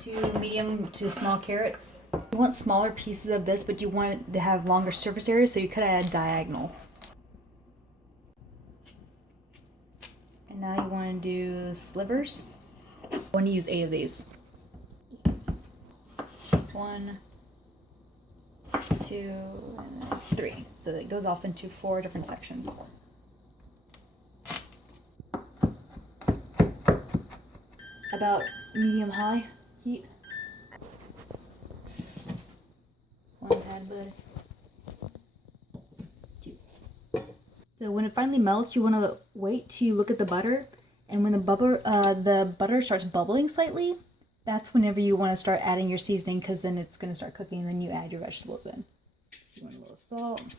2 medium to small carrots. You want smaller pieces of this, but you want it to have longer surface area, so you could add diagonal. And now you want to do slivers. I want to use 8 of these. 1, 2, and then 3. So it goes off into 4 different sections. About medium-high heat. 1 pad butter. 2. So when it finally melts, you want to wait till you look at the butter, and when the butter starts bubbling slightly, that's whenever you want to start adding your seasoning, because then it's going to start cooking, and then you add your vegetables in. So you want a little salt.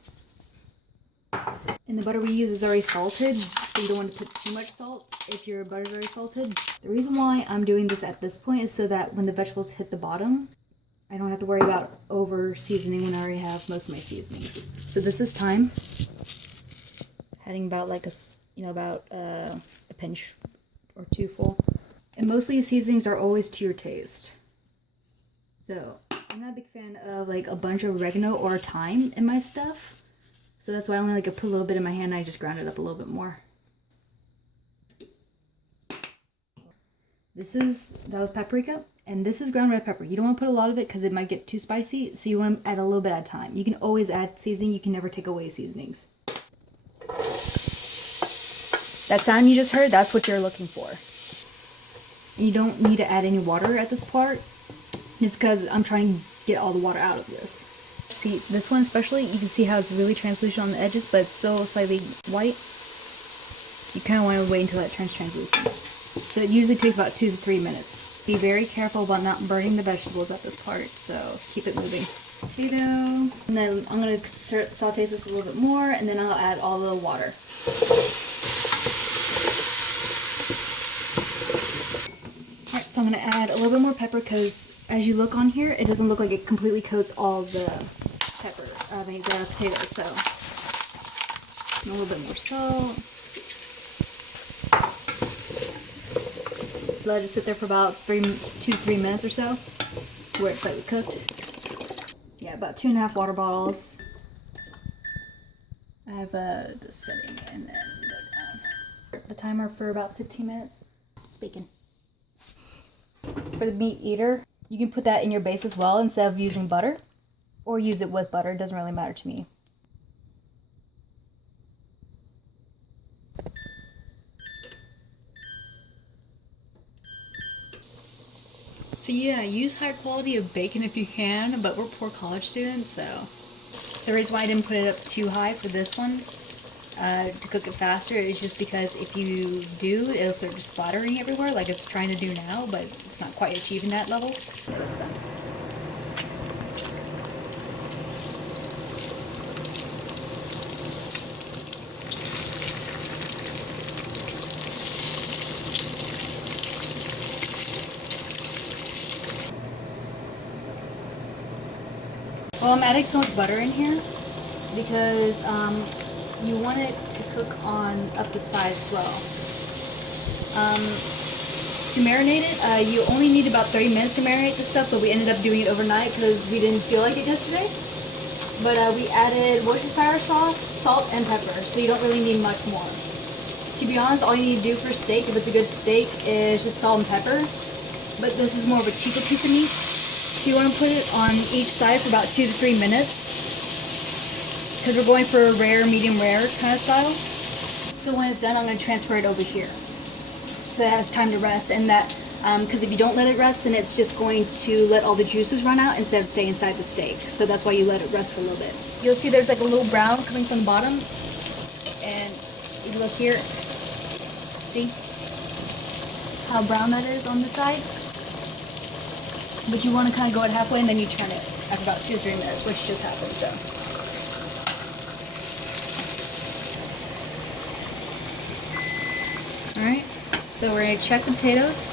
And the butter we use is already salted, so you don't want to put too much salt if your butter is already salted. The reason why I'm doing this at this point is so that when the vegetables hit the bottom, I don't have to worry about over seasoning when I already have most of my seasonings. So this is thyme. Adding about like a pinch or 2 full. And most of these seasonings are always to your taste. So I'm not a big fan of like a bunch of oregano or thyme in my stuff. So that's why I only like to put a little bit in my hand and I just ground it up a little bit more. That was paprika, and this is ground red pepper. You don't want to put a lot of it because it might get too spicy, so you want to add a little bit at a time. You can always add seasoning, you can never take away seasonings. That sound you just heard, that's what you're looking for. And you don't need to add any water at this part, just because I'm trying to get all the water out of this. See, this one especially, you can see how it's really translucent on the edges, but it's still slightly white. You kind of want to wait until it turns translucent. So it usually takes about 2 to 3 minutes. Be very careful about not burning the vegetables at this part, so keep it moving. Potato, and then I'm going to saute this a little bit more, and then I'll add all the water. Alright, so I'm going to add a little bit more pepper because as you look on here, it doesn't look like it completely coats all the the potatoes, so a little bit more salt. Let it sit there for about 2 to 3 minutes or so, where it's slightly cooked. Yeah, about 2.5 water bottles. I have this setting, and then go down the timer for about 15 minutes. It's bacon. For the meat eater, you can put that in your base as well instead of using butter, or use it with butter. It doesn't really matter to me. So yeah, use high quality of bacon if you can, but we're poor college students, so. The reason why I didn't put it up too high for this one, to cook it faster, is just because if you do, it'll start just splattering everywhere like it's trying to do now, but it's not quite achieving that level. So it's done. Well, I'm adding so much butter in here because you want it to cook on up the side slow. To marinate it, you only need about 30 minutes to marinate this stuff, but we ended up doing it overnight because we didn't feel like it yesterday. But we added Worcestershire sauce, salt, and pepper, so you don't really need much more. To be honest, all you need to do for steak, if it's a good steak, is just salt and pepper. But this is more of a cheaper piece of meat. So you want to put it on each side for about 2 to 3 minutes because we're going for a rare, medium rare kind of style. So when it's done, I'm going to transfer it over here so it has time to rest, and that because if you don't let it rest, then it's just going to let all the juices run out instead of stay inside the steak. So that's why you let it rest for a little bit. You'll see there's like a little brown coming from the bottom, and if you look here, see how brown that is on the side? But you want to kind of go at halfway, and then you turn it after about 2 or 3 minutes, which just happened, so. Alright, so we're going to check the potatoes.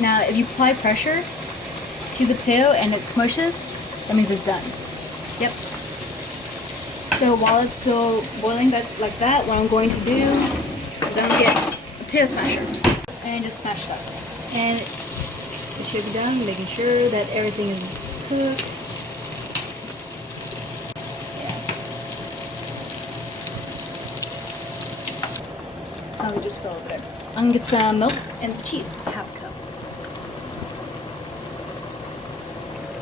Now, if you apply pressure to the potato and it smushes, that means it's done. Yep. So while it's still boiling like that, what I'm going to do is I'm going to get a potato smasher and just smash it up. And It should be done, making sure that everything is cooked. Yeah. So we just fill over there. I'm gonna get some milk and some cheese. Half a cup.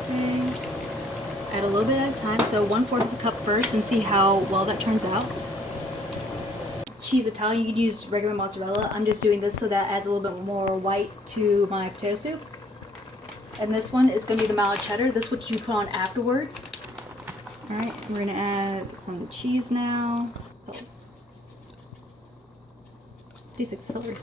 Okay. Add a little bit at a time, so 1/4 of the cup first, and see how well that turns out. Cheese Italian, you could use regular mozzarella. I'm just doing this so that adds a little bit more white to my potato soup. And this one is going to be the mild cheddar. This is what you put on afterwards. Alright, we're going to add some cheese now. So, tastes like celery.